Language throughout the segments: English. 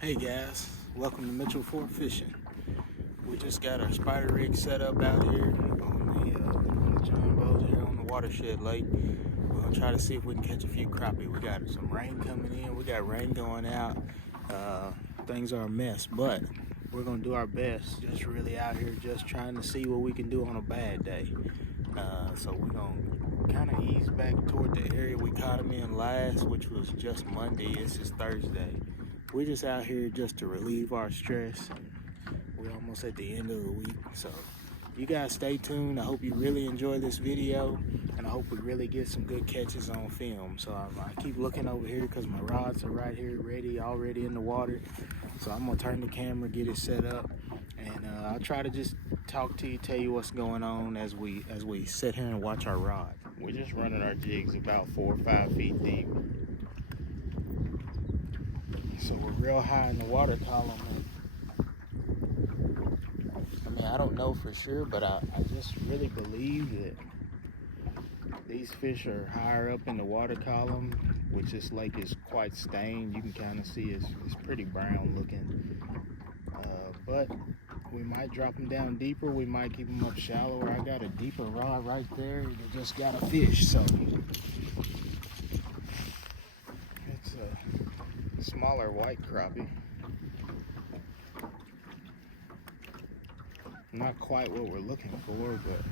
Hey guys, welcome to Mitchell Fort Fishing. We just got our spider rig set up out here on the John boat here on the watershed lake. We're gonna try to see if we can catch a few crappie. We got some rain coming in, we got rain going out. Things are a mess, but we're gonna do our best. Just really out here just trying to see what we can do on a bad day. So we're gonna kind of ease back toward the area we caught them in last, which was just Monday. This is Thursday. We're just out here just to relieve our stress. We're almost at the end of the week, so you guys stay tuned. I hope you really enjoy this video, and I hope we really get some good catches on film. So I keep looking over here because my rods are right here ready, already in the water. So I'm gonna turn the camera, get it set up, and I'll try to just talk to you, tell you what's going on as we sit here and watch our rod. We're just running our jigs about 4 or 5 feet deep. So we're real high in the water column. I mean, I don't know for sure, but I just really believe that these fish are higher up in the water column, which this lake is quite stained. You can kind of see it's pretty brown looking. But we might drop them down deeper. We might keep them up shallower. I got a deeper rod right there that just got a fish, so it's a smaller white crappie. Not quite what we're looking for, but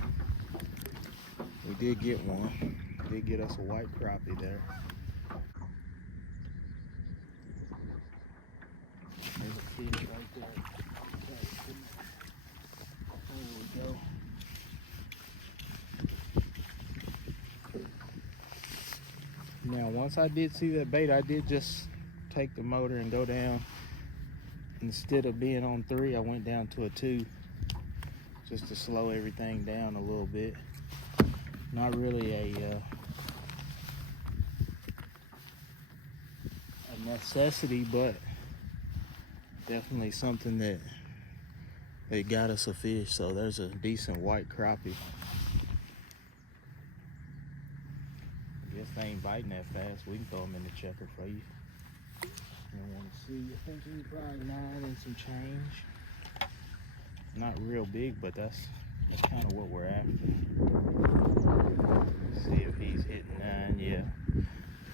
we did get one. Did get us a white crappie there. There's a fish right there. Okay, there we go. Now, once I did see that bait, I did just take the motor and go down. Instead of being on 3, I went down to a 2. Just to slow everything down a little bit. Not really a necessity, but definitely something that got us a fish. So there's a decent white crappie. I guess they ain't biting that fast. We can throw them in the checker for you. I want to see. I think he's probably 9 and some change. Not real big, but that's kind of what we're after. Let's see if he's hitting 9. Yeah,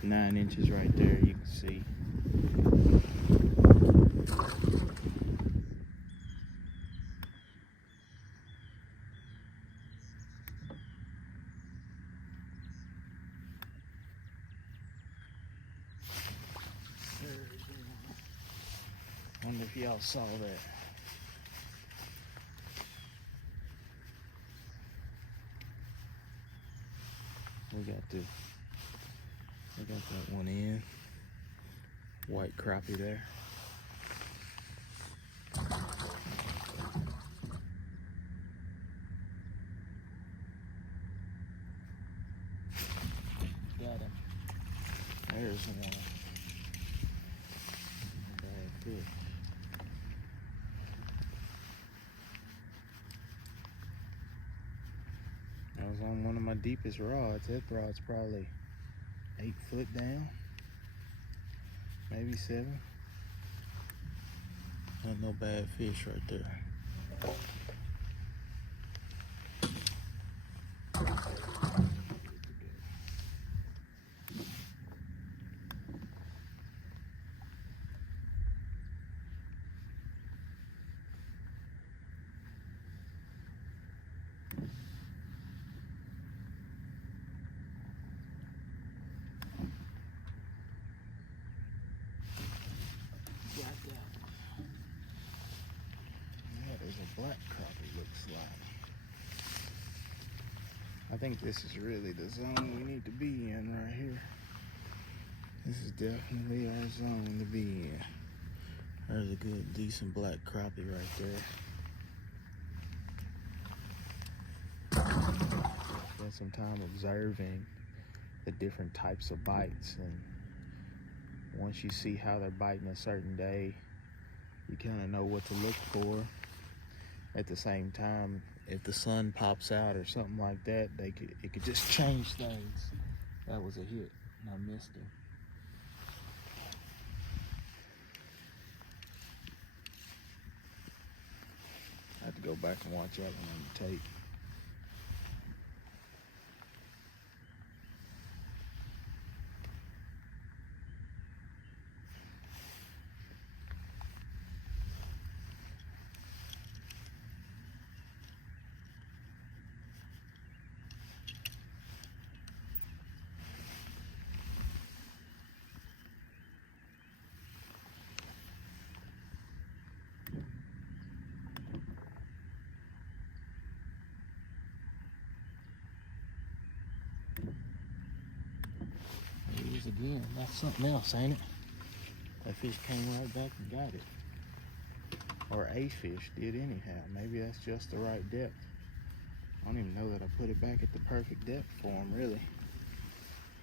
9 inches right there. You can see. Wonder if y'all saw that. We got that one in. White crappie there. Got him. There's one. Bad fish. I was on one of my deepest rods. That rod's probably 8 foot down, maybe 7. Not no bad fish right there. Black crappie looks like. I think this is really the zone we need to be in right here. This is definitely our zone to be in. There's a good, decent black crappie right there. Spend some time observing the different types of bites, and once you see how they're biting a certain day, you kind of know what to look for. At the same time, if the sun pops out or something like that, it could just change things. That was a hit, and I missed him. back and watch that one on the tape. There he is again. That's something else, ain't it? That fish came right back and got it. Or a fish did anyhow. Maybe that's just the right depth. I don't even know that I put it back at the perfect depth for him, really.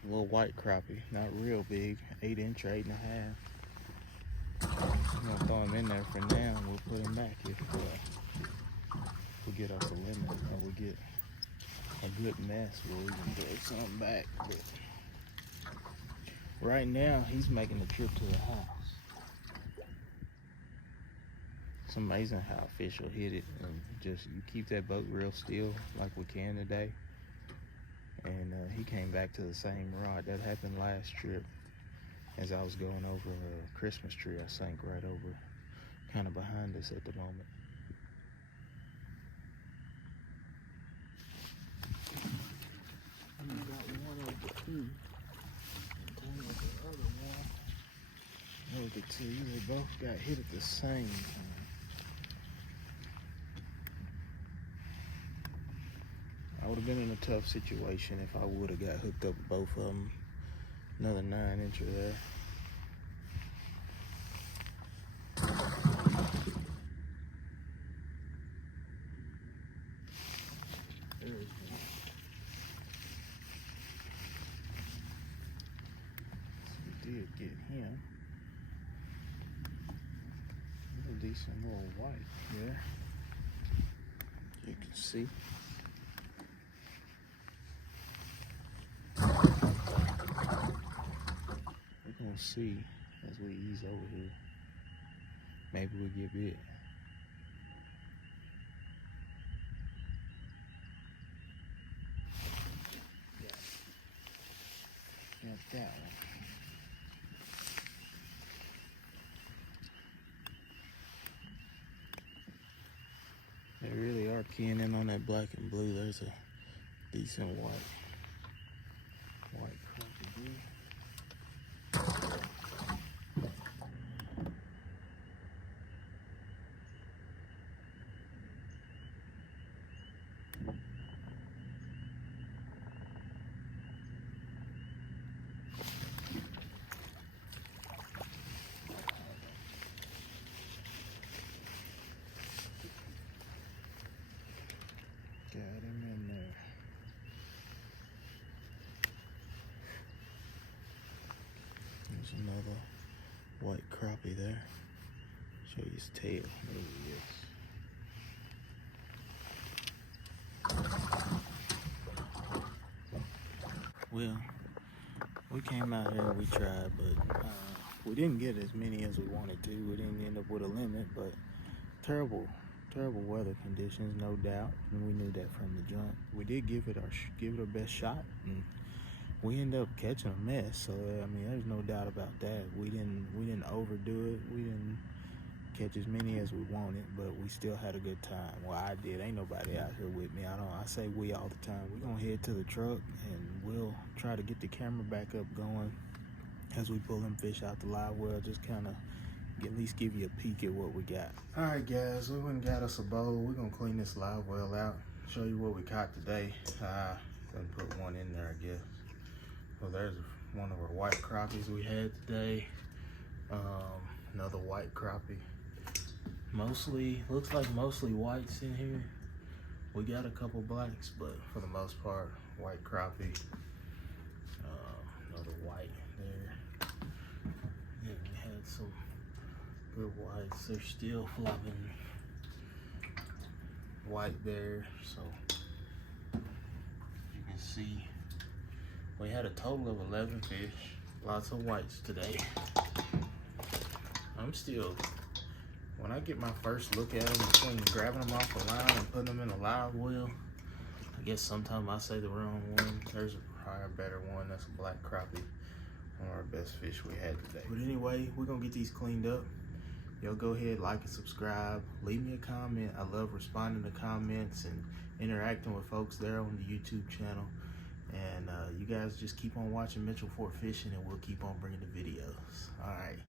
A little white crappie, not real big, 8-inch or 8.5. I'm gonna throw him in there for now, and we'll put him back if we get us a limit or we get a good mess. We'll even throw something back. But right now, he's making the trip to the house. It's amazing how a fish will hit it, and just you keep that boat real still like we can today. And he came back to the same rod. That happened last trip. As I was going over a Christmas tree, I sank right over, kind of behind us at the moment. I got one over two. And with the other one. Over two. They both got hit at the same time. I would have been in a tough situation if I would have got hooked up with both of them. Another 9-incher there. There's one. So we did get him. A decent little white there. You can see. We're gonna see as we ease over here. Maybe we get bit. Got that one. They really are keying in on that black and blue. There's a decent white crappie. Got him in there. There's another white crappie there. Show you his tail. There he is. Well, we came out here and we tried, but we didn't get as many as we wanted to. We didn't end up with a limit, but terrible weather conditions, no doubt, and we knew that from the jump. We did give it our best shot, and we ended up catching a mess. So I mean, there's no doubt about that. We didn't overdo it. We didn't catch as many as we wanted, but we still had a good time. Well, I did. Ain't nobody out here with me. I say we all the time. We're gonna head to the truck and we'll try to get the camera back up going as we pull them fish out the live well. Just kind of at least give you a peek at what we got. All right, guys, we went and got us a bowl. We're gonna clean this live well out, show you what we caught today. Gonna put one in there, I guess. Well, there's one of our white crappies we had today. Another white crappie. Looks like mostly whites in here. We got a couple blacks, but for the most part, white crappie. Another white there. Yeah, we had some good whites. They're still flopping white there, so you can see we had a total of 11 fish. Lots of whites today. when I get my first look at them, between grabbing them off the line and putting them in a live well, I guess sometimes I say the wrong one. There's probably a better one. That's a black crappie. One of our best fish we had today. But anyway, we're gonna get these cleaned up. Y'all go ahead, like and subscribe. Leave me a comment. I love responding to comments and interacting with folks there on the YouTube channel. And you guys just keep on watching Mitchell Fort Fishing, and we'll keep on bringing the videos. All right.